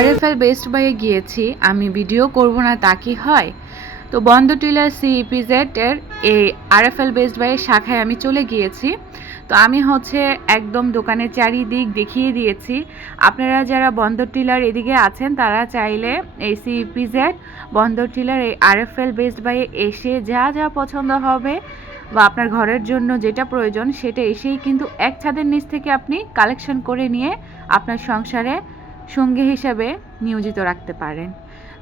RFL best বাইয়ে গিয়েছি, আমি ভিডিও করব না, তা কি হয়? তো বন্ধ টিলার সিইপিজেড এর এই আরএফএল বেস্ট বাইয়ের শাখায় আমি চলে গিয়েছি। তো আমি হচ্ছে একদম দোকানের চারিদিক দেখিয়ে দিয়েছি। আপনারা যারা বন্দর টিলার এদিকে আছেন, তারা চাইলে এই সিইপিজেড বন্দর টিলার এই আরএফএল বেস্ট বাইয়ে এসে যা যা পছন্দ হবে বা আপনার ঘরের জন্য যেটা প্রয়োজন, সেটা এসেই কিন্তু এক ছাদের নিচ থেকে আপনি কালেকশন করে নিয়ে আপনার সংসারে সঙ্গী হিসাবে নিয়োজিত রাখতে পারেন।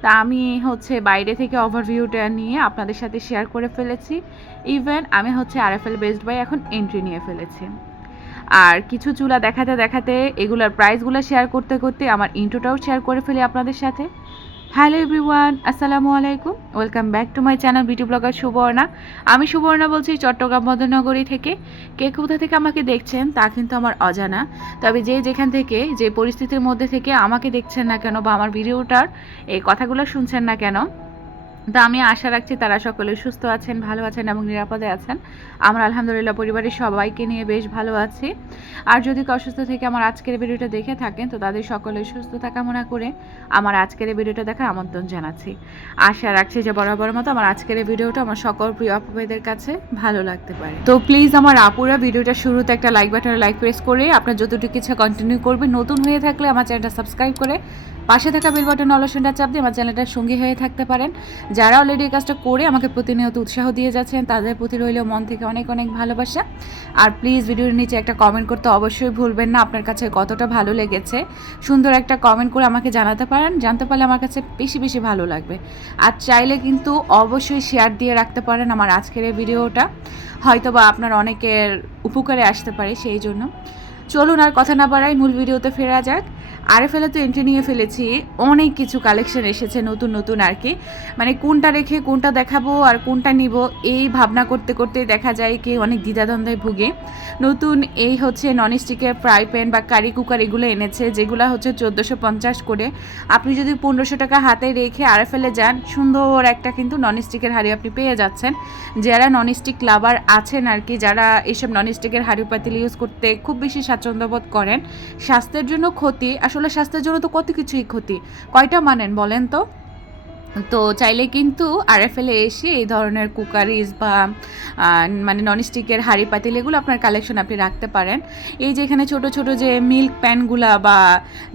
তা আমি হচ্ছে বাইরে থেকে ওভারভিউটা নিয়ে আপনাদের সাথে শেয়ার করে ফেলেছি। ইভেন আমি হচ্ছে R F L best buy এখন এন্ট্রি নিয়ে ফেলেছি। আর কিছু চুলা দেখাতে দেখাতে এগুলার প্রাইসগুলো শেয়ার করতে করতে আমার ইন্ট্রোটাও শেয়ার করে ফেলি আপনাদের সাথে। হ্যালো এভরিওয়ান আসসালামু আলাইকুম welcome back to my channel beauty blogger Suborna আমি সুবর্ণা বলছি চট্টগ্রাম মদনগরী থেকে। কে কোথা থেকে আমাকে দেখছেন তা কিন্তু আমার অজানা। তবে যে যেখান থেকে, যে পরিস্থিতির মধ্যে থেকে আমাকে দেখছেন না কেন বা আমার ভিডিওটার এই কথাগুলো শুনছেন না কেন তা আমি আশা রাখছি তারা সকলে সুস্থ আছেন, ভালো আছেন এবং নিরাপদে আছেন। আমরা আলহামদুলিল্লাহ পরিবারের সবাইকে নিয়ে বেশ ভালো আছি। আর যদি অসুস্থ থেকে আমার আজকের ভিডিওটা দেখে থাকেন, তো তাদের সকলের সুস্থতা কামনা করে আমার আজকের ভিডিওটা দেখার আমন্ত্রণ জানাচ্ছি। আশা রাখছি যে বরাবর মতো আমার আজকের ভিডিওটা আমার সকল প্রিয় আপুদের কাছে ভালো লাগতে পারে। তো প্লিজ আমার আপুরা ভিডিওটা শুরুতে একটা লাইক বাটনে লাইক প্রেস করে আপনার যতটুকু ইচ্ছা কন্টিনিউ করবে নতুন হয়ে থাকলে আমার চ্যানেলটা সাবস্ক্রাইব করে পাশে থাকা বেল বাটন অলসনটা চাপ দিয়ে আমার চ্যানেলটার সঙ্গী হয়ে থাকতে পারেন। যারা অলরেডি এই কাজটা করে আমাকে প্রতিনিয়ত উৎসাহ দিয়ে যাচ্ছেন, তাদের প্রতি রইলেও মন থেকে অনেক অনেক ভালোবাসা। আর প্লিজ ভিডিওর নিচে একটা কমেন্ট করতে অবশ্যই ভুলবেন না, আপনার কাছে কতটা ভালো লেগেছে। সুন্দর একটা কমেন্ট করে আমাকে জানাতে পারেন, জানতে পারলে আমার কাছে বেশি বেশি ভালো লাগবে। আর চাইলে কিন্তু অবশ্যই শেয়ার দিয়ে রাখতে পারেন আমার আজকের এই ভিডিওটা হয়তো বা আপনার অনেকের উপকারে আসতে পারে, সেই জন্য। চলুন আর কথা না বাড়াই, মূল ভিডিওতে ফেরা যাক। আরে ফেলে তো এন্ট্রি নিয়ে ফেলেছি। অনেক কিছু কালেকশন এসেছে নতুন নতুন আর কি। মানে কোনটা রেখে কোনটা দেখাবো আর কোনটা নিব, এই ভাবনা করতে করতে দেখা যায় কি অনেক দ্বিধাদ্বন্দ্বে ভুগে। নতুন এই হচ্ছে ননস্টিকের ফ্রাই প্যান বা কারি কুকার এগুলো এনেছে, যেগুলো হচ্ছে চোদ্দোশো পঞ্চাশ করে। আপনি যদি পনেরোশো টাকা হাতে রেখে আরে ফেলে যান, সুন্দর একটা কিন্তু ননস্টিকের হাঁড়ি আপনি পেয়ে যাচ্ছেন। যারা ননস্টিক লাভার আছেন আর কি, যারা এইসব ননস্টিকের হাঁড়ি পাতিল ইউজ করতে খুব বেশি স্বাচ্ছন্দ্যবোধ করেন, স্বাস্থ্যের জন্য ক্ষতি। আসলে স্বাস্থ্যের জন্য তো কত কিছুই ক্ষতি। কয়টা মানেন বলেন তো? তো চাইলে কিন্তু আরএফএলে এসে এই ধরনের কুকারিজ বা মানে ননস্টিকের হাঁড়ি পাতিল এগুলো আপনার কালেকশন আপনি রাখতে পারেন। এই যে এখানে ছোট ছোট যে মিল্ক প্যানগুলা বা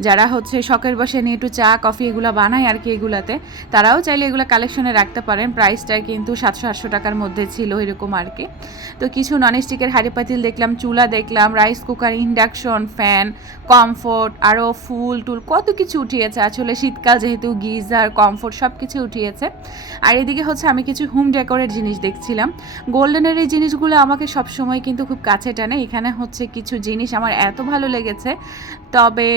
যারা হচ্ছে শখের বসে নিয়ে একটু চা কফি এগুলো বানায় আর কি এগুলাতে, তারাও চাইলে এগুলো কালেকশনে রাখতে পারেন। প্রাইসটা কিন্তু সাতশো, আটশো টাকার মধ্যে ছিল এরকম আর কি। তো কিছু ননস্টিকের হাঁড়ি পাতিল দেখলাম, চুলা দেখলাম rice cooker induction fan comfort আরও ফুল টুল কত কিছু উঠিয়েছে। আসলে শীতকাল যেহেতু গিজার কমফোর্ট সব কিছু উঠিয়েছে। আর এদিকে হচ্ছে আমি কিছু হোম ডেকোরের জিনিস দেখছিলাম। গোল্ডেনের এই জিনিসগুলো আমাকে সবসময় কিন্তু খুব কাছে টানে। এখানে হচ্ছে কিছু জিনিস আমার এত ভালো লেগেছে। তবে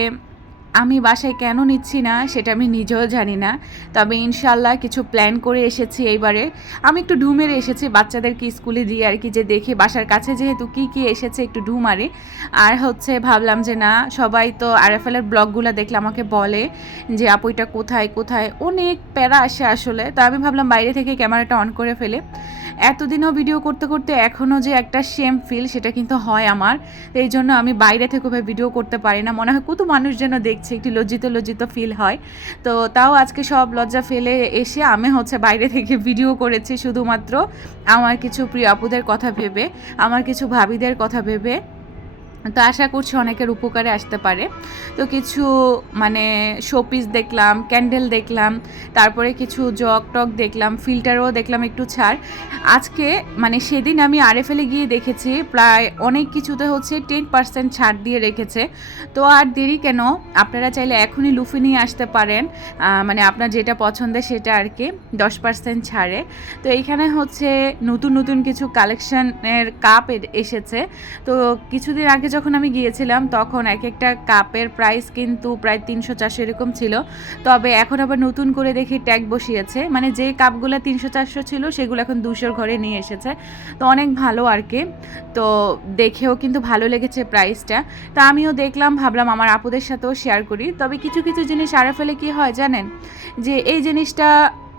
আমি বাসায় কেন নিচ্ছি না, সেটা আমি নিজেও জানি না। তবে ইনশাল্লাহ কিছু প্ল্যান করে এসেছি এইবারে। আমি একটু ঢু মেরে এসেছি, বাচ্চাদেরকে স্কুলে দিয়ে আর কি যে দেখে, বাসার কাছে যেহেতু কী কী এসেছে একটু ঢু মারে। আর হচ্ছে ভাবলাম যে না, সবাই তো আর এফ আরএফএলের ব্লগগুলো দেখলে আমাকে বলে যে, আপু, এটা কোথায় কোথায়? অনেক প্যারা আসে আসলে। তো আমি ভাবলাম বাইরে থেকে ক্যামেরাটা অন করে ফেলে। এতদিনও ভিডিও করতে করতে এখনও যে একটা সেম ফিল সেটা কিন্তু হয় আমার। এই জন্য আমি বাইরে থেকে ওভাবে ভিডিও করতে পারি না। মনে হয় কত মানুষ যেন দেখছে, একটি লজ্জিত লজ্জিত ফিল হয়। তো তাও আজকে সব লজ্জা ফেলে এসে আমি হচ্ছে বাইরে থেকে ভিডিও করেছি শুধুমাত্র আমার কিছু প্রিয় আপুদের কথা ভেবে, আমার কিছু ভাবিদের কথা ভেবে। তো আশা করছি অনেকের উপকারে আসতে পারে। তো কিছু মানে শোপিস দেখলাম ক্যান্ডেল দেখলাম, তারপরে কিছু জগ টক দেখলাম ফিল্টারও দেখলাম একটু ছাড়। আজকে মানে সেদিন আমি আরএফএলে গিয়ে দেখেছি, প্রায় অনেক কিছুতে হচ্ছে টেন পার্সেন্ট ছাড় দিয়ে রেখেছে। তো আর দেরি কেন? আপনারা চাইলে এখনই লুফি নিয়ে আসতে পারেন। মানে আপনার যেটা পছন্দের সেটা আর কি, দশ পার্সেন্ট ছাড়ে। তো এইখানে হচ্ছে নতুন নতুন কিছু কালেকশনের কাপ এসেছে। তো কিছুদিন আগে যখন আমি গিয়েছিলাম, তখন এক একটা কাপের প্রাইস কিন্তু প্রায় তিনশো চারশো এরকম ছিল। তবে এখন আবার নতুন করে দেখি ট্যাগ বসিয়েছে। মানে যে কাপগুলো তিনশো চারশো ছিল, সেগুলো এখন দুশোর ঘরে নিয়ে এসেছে। তো অনেক ভালো আর কি। তো দেখেও কিন্তু ভালো লেগেছে প্রাইসটা তা আমিও দেখলাম, ভাবলাম আমার আপুদের সাথেও শেয়ার করি। তবে কিছু কিছু জিনিস আরে ফেলে কী হয় জানেন? যে এই জিনিসটা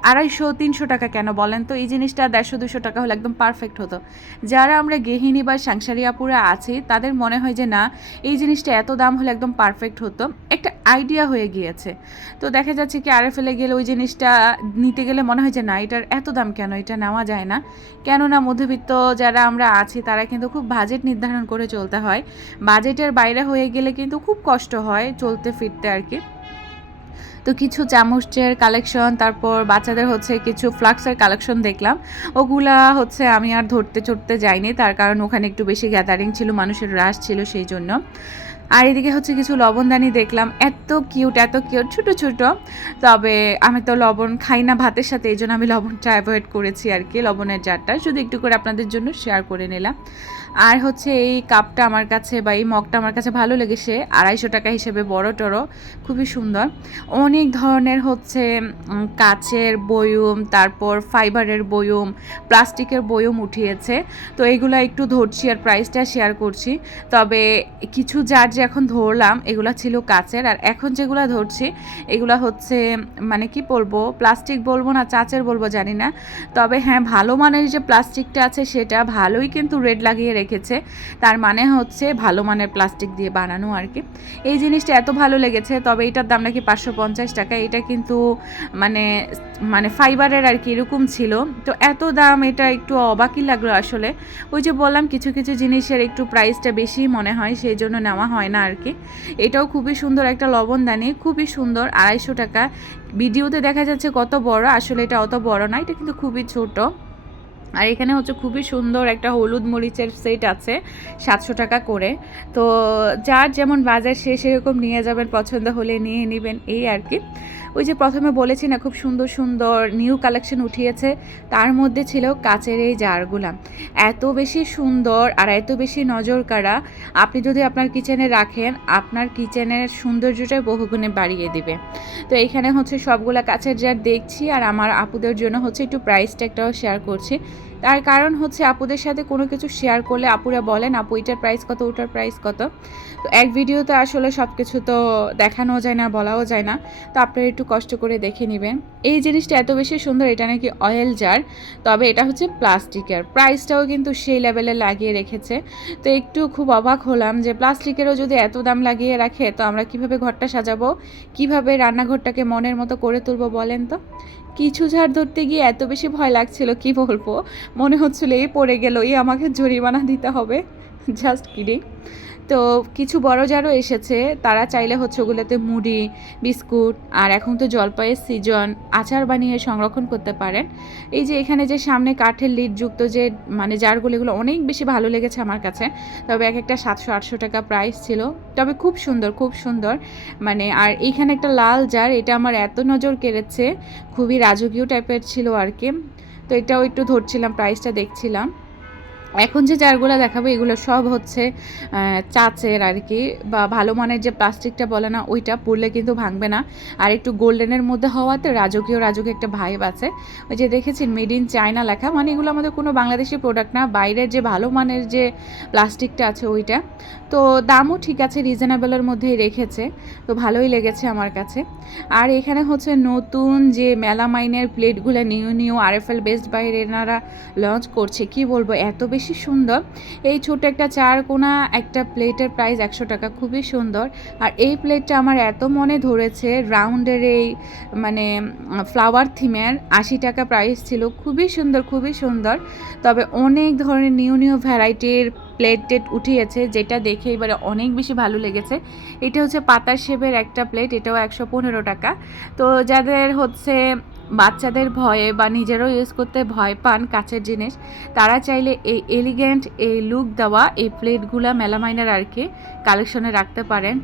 আড়াইশো, তিনশো টাকা কেন বলেন তো? এই জিনিসটা দেড়শো, দুশো টাকা হলে একদম পারফেক্ট হতো। যারা আমরা গেহিনী বা সাংসারিয়াপুরে আছি, তাদের মনে হয় যে না, এই জিনিসটা এত দাম হলে একদম পারফেক্ট হতো। একটা আইডিয়া হয়ে গিয়েছে। তো দেখা যাচ্ছে কি আরে ফেলে গেলে ওই জিনিসটা নিতে গেলে মনে হয় যে না, এটার এত দাম কেন? এটা নেওয়া যায় না। কেননা মধ্যবিত্ত যারা আমরা আছি, তারা কিন্তু খুব বাজেট নির্ধারণ করে চলতে হয়। বাজেটের বাইরে হয়ে গেলে কিন্তু খুব কষ্ট হয় চলতে ফিরতে আর কি। তো কিছু চামচের কালেকশন তারপর বাচ্চাদের হচ্ছে কিছু ফ্লাক্সের কালেকশন দেখলাম। ওগুলা হচ্ছে আমি আর ধরতে চড়তে যাইনি, তার কারণ ওখানে একটু বেশি গ্যাদারিং ছিল, মানুষের রাশ ছিল সেই জন্য। আর এদিকে হচ্ছে কিছু লবণদানি দেখলাম, এত কিউট এত কিউট ছোট ছোট। তবে আমি তো লবণ খাই না ভাতের সাথে, এই জন্য আমি লবণটা অ্যাভয়েড করেছি আর কি, লবণের জারটা। শুধু একটু করে আপনাদের জন্য শেয়ার করে নিলাম। আর হচ্ছে এই কাপটা আমার কাছে বা এই মগটা আমার কাছে ভালো লেগেছে, আড়াইশো টাকা হিসেবে বড় টড়ো খুবই সুন্দর। অনেক ধরনের হচ্ছে কাচের বয়ম, তারপর ফাইবারের বয়ম, প্লাস্টিকের বয়ম উঠিয়েছে। তো এগুলো একটু ধরছি আর প্রাইসটা শেয়ার করছি। তবে কিছু যার যে এখন ধরলাম, এগুলো ছিল কাচের। আর এখন যেগুলো ধরছি, এগুলো হচ্ছে মানে কি বলব, প্লাস্টিক বলব না, চাচের বলব জানি না। তবে হ্যাঁ ভালো মানের যে প্লাস্টিকটা আছে, সেটা ভালোই কিন্তু রেড লাগিয়ে রেখেছে। তার মানে হচ্ছে ভালো মানের প্লাস্টিক দিয়ে বানানো আর কি। এই জিনিসটা এত ভালো লেগেছে, তবে এটার দাম নাকি পাঁচশো পঞ্চাশ টাকা। এটা কিন্তু মানে মানে ফাইবারের আর কি এরকম ছিল। তো এত দাম, এটা একটু অবাকই লাগল আসলে। ওই যে বললাম, কিছু কিছু জিনিসের একটু প্রাইসটা বেশি মনে হয় সেই জন্য নেওয়া হয় না আর কি। এটাও খুবই সুন্দর একটা লবণদানি খুবই সুন্দর, আড়াইশো টাকা। ভিডিওতে দেখা যাচ্ছে কত বড়, আসলে এটা অত বড় না, এটা কিন্তু খুবই ছোট। আর এখানে হচ্ছে খুবই সুন্দর একটা হলুদ মরিচের সেট আছে, সাতশো টাকা করে। তো যার যেমন বাজার সে সেরকম নিয়ে যাবেন, পছন্দ হলে নিয়ে নেবেন, এই আর কি। ওই যে প্রথমে বলেছি না, খুব সুন্দর সুন্দর নিউ কালেকশন উঠিয়েছে, তার মধ্যে ছিল কাচের এই জারগুলা। এত বেশি সুন্দর আর এত বেশি নজর কাড়া, আপনি যদি আপনার কিচেনে রাখেন, আপনার কিচেনের সৌন্দর্যটাই বহুগুণে বাড়িয়ে দিবে। তো এখানে হচ্ছে সবগুলা কাছের জার দেখছি আর আমার আপুদের জন্য হচ্ছে একটু প্রাইসটা একটাও শেয়ার করছি। তার কারণ হচ্ছে আপুদের সাথে কোনো কিছু শেয়ার করলে আপুরা বলেন, আপু, এটার প্রাইস কত, ওটার প্রাইস কত? তো এক ভিডিওতে আসলে সব কিছু তো দেখানো যায় না, বলাও যায় না। তো আপনারা একটু কষ্ট করে দেখে নেবেন। এই জিনিসটা এত বেশি সুন্দর, এটা নাকি অয়েল জার তবে এটা হচ্ছে প্লাস্টিকের প্রাইসটাও কিন্তু সেই লেভেলে লাগিয়ে রেখেছে। তো একটু খুব অবাক হলাম যে প্লাস্টিকেরও যদি এত দাম লাগিয়ে রাখে, তো আমরা কীভাবে ঘরটা সাজাবো? কীভাবে রান্নাঘরটাকে মনের মতো করে তুলবো বলেন তো? কিছু ঝাড় ধরতে গিয়ে এত বেশি ভয় লাগছিল, কি বলব? মনে হচ্ছিল, এই পড়ে গেল, এই আমাকে জরিমানা দিতে হবে। জাস্ট কিডিং তো কিছু বড় যারও এসেছে। তারা চাইলে হচ্ছে ওগুলোতে মুড়ি, বিস্কুট আর এখন তো জলপাইয়ের সিজন আচার বানিয়ে সংরক্ষণ করতে পারেন। এই যে এখানে যে সামনে কাঠের লিডযুক্ত যে মানে জারগুলো, এগুলো অনেক বেশি ভালো লেগেছে আমার কাছে। তবে এক একটা সাতশো, আটশো টাকা প্রাইস ছিল। তবে খুব সুন্দর খুব সুন্দর। মানে আর এইখানে একটা লাল জার, এটা আমার এত নজর কেড়েছে। খুবই রাজকীয় টাইপের ছিল আর কি। তো এটাও একটু ধরছিলাম প্রাইসটা দেখছিলাম। এখন যে জারগুলো দেখাবো, এগুলো সব হচ্ছে চাচের আর কি। বা ভালো মানের যে প্লাস্টিকটা বলে না, ওইটা পড়লে কিন্তু ভাঙবে না। আর একটু গোল্ডেনের মধ্যে হওয়াতে রাজকীয় রাজকীয় একটা ভাইব আছে। ওই যে দেখেছেন মেড ইন চায়না লেখা। মানে এগুলো আমাদের কোনো বাংলাদেশি প্রোডাক্ট না। বাইরের যে ভালো মানের যে প্লাস্টিকটা আছে ওইটা। তো দামও ঠিক আছে রিজনেবলের মধ্যেই রেখেছে। তো ভালোই লেগেছে আমার কাছে। আর এখানে হচ্ছে নতুন যে মেলামাইনের প্লেটগুলো নিউ নিউ আরএফএল বেস্ট বাইরে এনারা লঞ্চ করছে, কি বলব? এত বেশি সুন্দর। এই ছোট একটা চার কোনা একটা প্লেটের প্রাইস একশো টাকা, খুবই সুন্দর। আর এই প্লেটটা আমার এত মনে ধরেছে রাউন্ডের এই মানে ফ্লাওয়ার থিমের আশি টাকা প্রাইস ছিল। খুবই সুন্দর খুবই সুন্দর। তবে অনেক ধরনের নিউ নিউ ভ্যারাইটির প্লেট টেট উঠিয়েছে, যেটা দেখে এবারে অনেক বেশি ভালো লেগেছে। এটা হচ্ছে পাতার শেপের একটা প্লেট এটাও একশো পনেরো টাকা। তো যাদের হচ্ছে বাচ্চাদের ভয়ে বা নিজেরও ইউজ করতে ভয় পান কাচের জিনিস, তারা চাইলে এই এলিগেন্ট এই লুক দেওয়া এই প্লেটগুলা মেলামাইনের আর কি কালেকশনে রাখতে পারেন।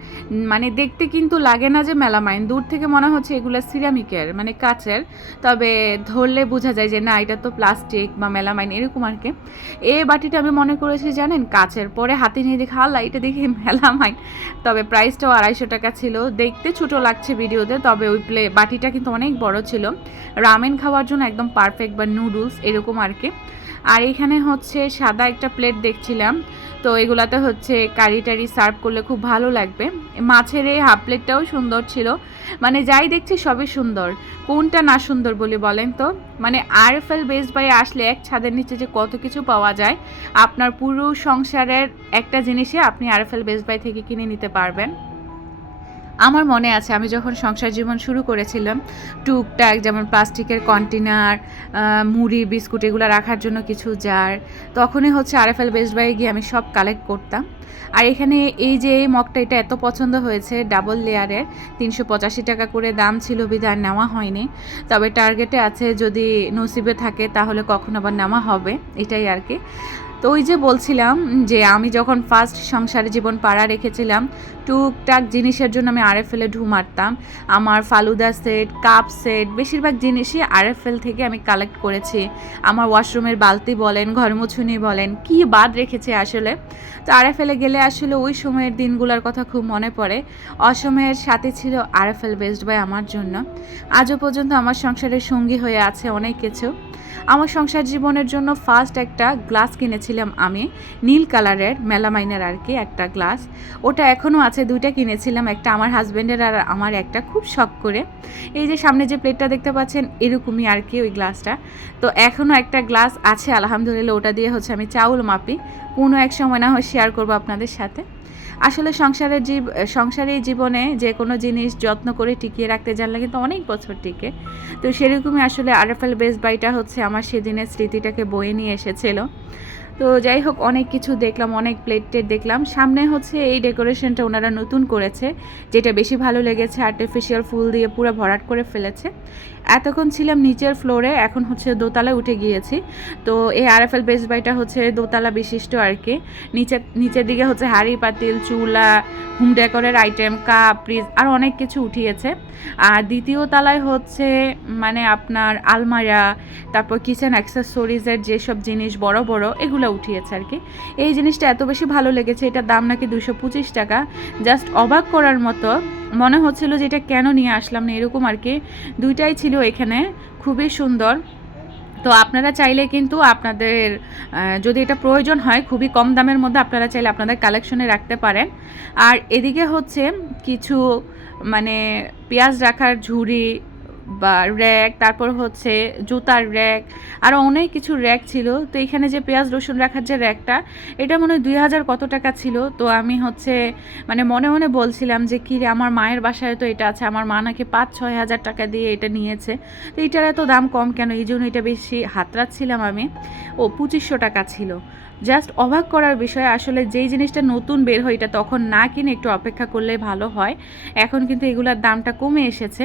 মানে দেখতে কিন্তু লাগে না যে মেলামাইন দূর থেকে মনে হচ্ছে এগুলো সিরামিকের মানে কাচের। তবে ধরলে বোঝা যায় যে না, এটা তো প্লাস্টিক বা মেলামাইন এরকম আর কি। এই বাটিটা আমি মনে করেছি জানেন কাচের পরে হাতে নিয়ে দেখে আল্লাহ এটা দেখে মেলামাইন তবে প্রাইসটাও আড়াইশো টাকা ছিল। দেখতে ছোটো লাগছে ভিডিওতে, তবে ওই প্লে বাটিটা কিন্তু অনেক বড় ছিল। রামেন খাওয়ার জন্য একদম পারফেক্ট বা নুডলস এরকম আর কি। আর এখানে হচ্ছে সাদা একটা প্লেট দেখছিলাম। তো এগুলাতে হচ্ছে কারি টারি সার্ভ করলে খুব ভালো লাগবে। মাছের এই হাফ প্লেটটাও সুন্দর ছিল। মানে যাই দেখছি সবই সুন্দর। কোনটা না সুন্দর বলে বলেন তো? মানে R F L best buy আসলে এক ছাদের নিচে যে কত কিছু পাওয়া যায়, আপনার পুরো সংসারের একটা জিনিসে আপনি R F L best buy থেকে কিনে নিতে পারবেন। আমার মনে আছে, আমি যখন সংসার জীবন শুরু করেছিলাম, টুকটাক যেমন প্লাস্টিকের কন্টেনার মুড়ি, বিস্কুট এগুলো রাখার জন্য কিছু জার তখনই হচ্ছে আর আরএফএল বেস্ট বাইয়ে গিয়ে আমি সব কালেক্ট করতাম। আর এখানে এই যে মগটা, এটা এত পছন্দ হয়েছে ডাবল লেয়ারের তিনশো পঁচাশি টাকা করে দাম ছিল বিধায় নেওয়া হয়নি। তবে টার্গেটে আছে, যদি নসিবে থাকে তাহলে কখন আবার নেওয়া হবে, এটাই আর কি। তো ওই যে বলছিলাম যে আমি যখন ফার্স্ট সংসারে জীবন পাড়া রেখেছিলাম, টুকটাক জিনিসের জন্য আমি আর আরএফএলে ঢু মারতাম। আমার ফালুদা সেট কাপ সেট বেশিরভাগ জিনিসই আরএফএল থেকে আমি কালেক্ট করেছি। আমার ওয়াশরুমের বালতি বলেন, ঘরমুছুনি বলেন, কি বাদ রেখেছে আসলে? তো আরএফএলে গেলে আসলে ওই সময়ের দিনগুলোর কথা খুব মনে পড়ে। অসময়ের সাথে ছিল আরএফএল বেস্ট বাই আমার জন্য। আজও পর্যন্ত আমার সংসারের সঙ্গী হয়ে আছে অনেক কিছু। আমার সংসার জীবনের জন্য ফার্স্ট একটা গ্লাস কিনেছিলাম আমি, নীল কালারের মেলামাইনের আর কি একটা গ্লাস ওটা এখনও আছে, দুইটা কিনেছিলাম, একটা আমার হাজব্যান্ডের আর আমার একটা, খুব শখ করে। এই যে সামনে যে প্লেটটা দেখতে পাচ্ছেন, এরকমই আর কি ওই গ্লাসটা তো এখনও একটা গ্লাস আছে, আলহামদুলিল্লাহ, ওটা দিয়ে হচ্ছে আমি চাউল মাপি। কোনো এক সময় না হয় শেয়ার করব আপনাদের সাথে। আসলে সংসারের জীব সংসারের জীবনে যে কোনো জিনিস যত্ন করে টিকিয়ে রাখতে জানলে কিন্তু অনেক বছর টিকে। তো সেরকমই আসলে আরএফএল বেস বাইটা হচ্ছে আমার সেদিনের স্মৃতিটাকে বয়ে নিয়ে এসেছিল। তো যাই হোক, অনেক কিছু দেখলাম, অনেক প্লেট টেট দেখলাম। সামনে হচ্ছে এই ডেকোরেশনটা ওনারা নতুন করেছে, যেটা বেশি ভালো লেগেছে আর্টিফিশিয়াল ফুল দিয়ে পুরো ভরাট করে ফেলেছে। এতক্ষণ ছিলাম নিচের ফ্লোরে এখন হচ্ছে দোতলায় উঠে গিয়েছি। তো এই আর এফ এল বেস বাইটা হচ্ছে দোতলা বিশিষ্ট আর কি। নিচের নিচের দিকে হচ্ছে হাড়ি, পাতিল, চুলা হোম ডেকোরের আইটেম কাপ ফ্রিজ আর অনেক কিছু উঠিয়েছে। আর দ্বিতীয় তলায় হচ্ছে মানে আপনার আলমারা, তারপর কিচেন অ্যাক্সেসরিজের যেসব জিনিস বড় বড়, এগুলো উঠিয়েছে আর কি। এই জিনিসটা এত বেশি ভালো লেগেছে, এটার দাম নাকি দুশো পঁচিশ টাকা। জাস্ট অবাক করার মতো মনে হচ্ছিল যে এটা কেন নিয়ে আসলাম না, এরকম আর কি। দুইটাই ছিল এখানে, খুবই সুন্দর। তো আপনারা চাইলে কিন্তু আপনাদের যদি এটা প্রয়োজন হয় খুবই কম দামের মধ্যে আপনারা চাইলে আপনাদের কালেকশনে রাখতে পারেন। আর এদিকে হচ্ছে কিছু মানে পেঁয়াজ রাখার ঝুড়ি বা র্যাক, তারপর হচ্ছে জুতার র্যাক আরও অনেক কিছু র্যাক ছিল। তো এখানে যে পেঁয়াজ রসুন রাখার যে র্যাকটা, এটা মনে হয় দুই হাজার কত টাকা ছিল। তো আমি হচ্ছে মানে মনে মনে বলছিলাম যে, কী রে, আমার মায়ের বাসায় তো এটা আছে। আমার মা নাকি পাঁচ, ছয় হাজার টাকা দিয়ে এটা নিয়েছে। তো এটার এত দাম কম কেন? এই জন্য এটা বেশি হাতরাচ্ছিলাম আমি। ও পঁচিশশো টাকা ছিল। জাস্ট অবাক করার বিষয়, আসলে যেই জিনিসটা নতুন বের হয়, এটা তখন না কিনে একটু অপেক্ষা করলে ভালো হয়। এখন কিন্তু এগুলোর দামটা কমে এসেছে।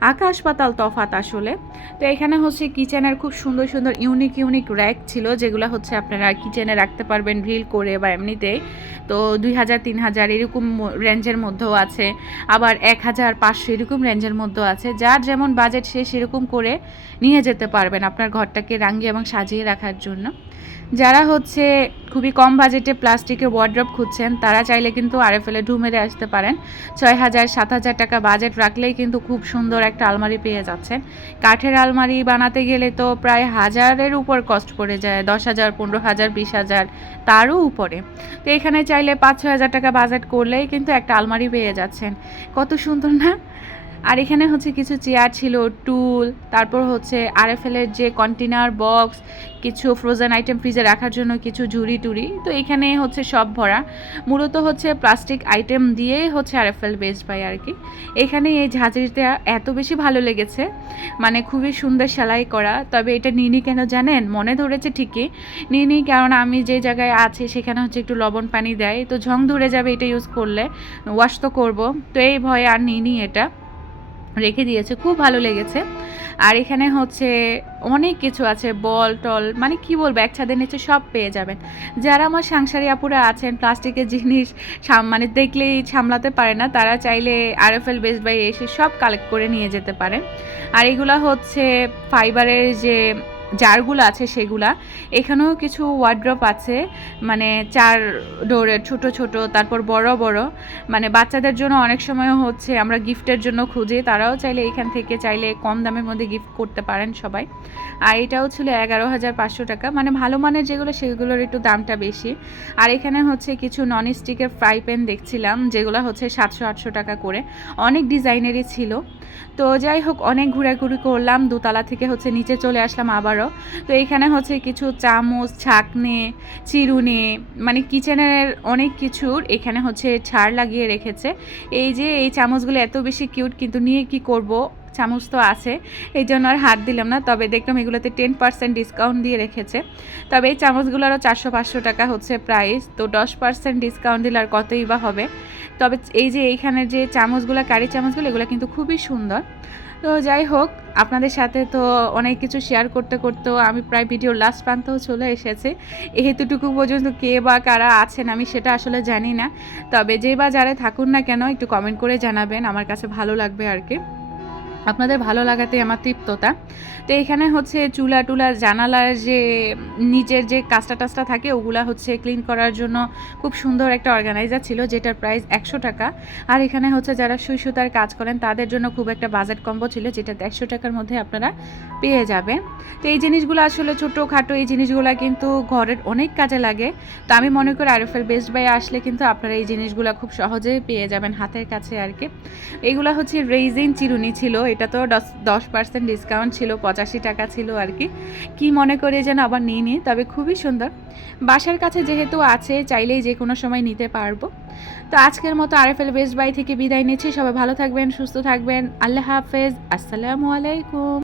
আকাশ পাতাল তফাত আসলে। তো এখানে হচ্ছে কিচেনের খুব সুন্দর সুন্দর ইউনিক ইউনিক র্যাক ছিল, যেগুলো হচ্ছে আপনারা কিচেনে রাখতে পারবেন ড্রিল করে বা এমনিতেই। তো দুই হাজার, তিন হাজার এরকম রেঞ্জের মধ্যেও আছে। আবার এক হাজার পাঁচশো এরকম রেঞ্জের মধ্যেও আছে। যার যেমন বাজেট সে সেরকম করে নিয়ে যেতে পারবেন আপনার ঘরটাকে রাঙিয়ে এবং সাজিয়ে রাখার জন্য। যারা হচ্ছে খুবই কম বাজেটে প্লাস্টিকের ওয়ার্ড্রপ খুঁজছেন, তারা চাইলে কিন্তু আরএফএলে ঢু মেরে আসতে পারেন। ছয় হাজার, সাত হাজার টাকা বাজেট রাখলেই কিন্তু খুব সুন্দর একটা আলমারি পেয়ে যাচ্ছেন। কাঠের আলমারি বানাতে গেলে তো প্রায় হাজারের উপর কস্ট পড়ে যায়, দশ হাজার, পনেরো হাজার, বিশ হাজার, তারও উপরে। তো এখানে চাইলে পাঁচ, ছয় হাজার টাকা বাজেট করলেই কিন্তু একটা আলমারি পেয়ে যাচ্ছেন। কত সুন্দর না? আর এখানে হচ্ছে কিছু চেয়ার ছিল, টুল, তারপর হচ্ছে আর আরএফএলের যে কন্টেনার বক্স কিছু ফ্রোজেন আইটেম ফ্রিজে রাখার জন্য কিছু ঝুড়ি টুড়ি, তো এখানে হচ্ছে সব ভরা। মূলত হচ্ছে প্লাস্টিক আইটেম দিয়েই হচ্ছে আর আরএফএল বেস্ট বাই আর কি। এখানে এই ঝাঁঝরিটা এত বেশি ভালো লেগেছে মানে খুবই সুন্দর সেলাই করা, তবে এটা নিনি কেন জানেন? মনে ধরেছে ঠিকই। নিনি, কারণ আমি যে জায়গায় আছি সেখানে হচ্ছে একটু লবণ পানি দেয়, তো ঝং ধরে যাবে এটা ইউজ করলে ওয়াশ তো করব। তো এই ভয়ে আর নিনি এটা। রেখে দিয়েছে, খুব ভালো লেগেছে। আর এখানে হচ্ছে অনেক কিছু আছে, বল, টল মানে কি বলব, এক ছাদের নিচে সব পেয়ে যাবেন। যারা আমার সাংসারি আপুরা আছেন, প্লাস্টিকের জিনিস মানে দেখলেই সামলাতে পারে না, তারা চাইলে আরএফএল, বেস্ট বাই এসে সব কালেক্ট করে নিয়ে যেতে পারেন। আর এগুলো হচ্ছে ফাইবারের যে জারগুলো আছে সেগুলা। এখানেও কিছু ওয়ার্ড্রপ আছে মানে চার ডোরের ছোট ছোট, তারপর বড় বড়। মানে বাচ্চাদের জন্য অনেক সময় হচ্ছে, আমরা গিফটের জন্য খুঁজি। তারাও চাইলে এখান থেকে চাইলে কম দামের মধ্যে গিফট করতে পারেন সবাই। আর এটাও ছিল এগারো হাজার পাঁচশো টাকা। মানে ভালো মানের যেগুলো, সেগুলোর একটু দামটা বেশি। আর এখানে হচ্ছে কিছু নন স্টিকের ফ্রাই প্যান দেখছিলাম, যেগুলো হচ্ছে সাতশো আটশো টাকা করে। অনেক ডিজাইনেরই ছিল। তো যাই হোক, অনেক ঘোরাঘুরি করলাম। দোতলা থেকে হচ্ছে নিচে চলে আসলাম আবারও তো এখানে হচ্ছে কিছু চামচ, ছাকনে, চিরুনে মানে কিচেনের অনেক কিছুর এখানে হচ্ছে ছাড় লাগিয়ে রেখেছে। এই যে এই চামচগুলো এত বেশি কিউট, কিন্তু নিয়ে কি করব? চামচ তো আছে, এই জন্য আর হাত দিলাম না, তবে দেখলাম এগুলোতে টেন পার্সেন্ট ডিসকাউন্ট দিয়ে রেখেছে। তবে এই চামচগুলোরও চারশো পাঁচশো টাকা হচ্ছে প্রাইস তো দশ পার্সেন্ট ডিসকাউন্ট দিলে আর কতই বা হবে? তবে এই যে এইখানে যে চামচগুলো, কারি চামচগুলো, এগুলো কিন্তু খুবই সুন্দর। তো যাই হোক, আপনাদের সাথে তো অনেক কিছু শেয়ার করতে করতেও আমি প্রায় ভিডিওর লাস্ট প্রান্তেও চলে এসেছে। এহেতুটুকু পর্যন্ত কে বা কারা আছেন আমি সেটা আসলে জানি না। তবে যে বা যারা থাকুন না কেন, একটু কমেন্ট করে জানাবেন, আমার কাছে ভালো লাগবে আর কি। আপনাদের ভালো লাগাতে আমার তৃপ্ততা। তো এখানে হচ্ছে চুলা টুলা জানালার যে নিচের যে কাস্টা টাজটা থাকে, ওগুলা হচ্ছে ক্লিন করার জন্য খুব সুন্দর একটা অর্গানাইজার ছিল, যেটার প্রাইস একশো টাকা। আর এখানে হচ্ছে যারা সুই সুতার কাজ করেন, তাদের জন্য খুব একটা বাজেট কম্বো ছিল যেটা একশো টাকার মধ্যে আপনারা পেয়ে যাবেন। তো এই জিনিসগুলো আসলে ছোটোখাটো এই জিনিসগুলো কিন্তু ঘরের অনেক কাজে লাগে। তো আমি মনে করি আরএফএল বেস্ট বাই আসলে কিন্তু আপনারা এই জিনিসগুলো খুব সহজেই পেয়ে যাবেন হাতের কাছে আর কি। এগুলো হচ্ছে রেইজিন চিরুনি ছিল এটা তো দশ পার্সেন্ট ডিসকাউন্ট ছিল, পঁচাশি টাকা ছিল আর কি। কি মনে করে যেন আবার নিয়ে নিই তবে খুবই সুন্দর। বাসার কাছে যেহেতু আছে, চাইলেই যে কোনো সময় নিতে পারব। তো আজকের মতো আরএফএল বেস্ট বাই থেকে বিদায় নিচ্ছি। সবাই ভালো থাকবেন, সুস্থ থাকবেন। আল্লাহ হাফেজ। আসসালামু আলাইকুম।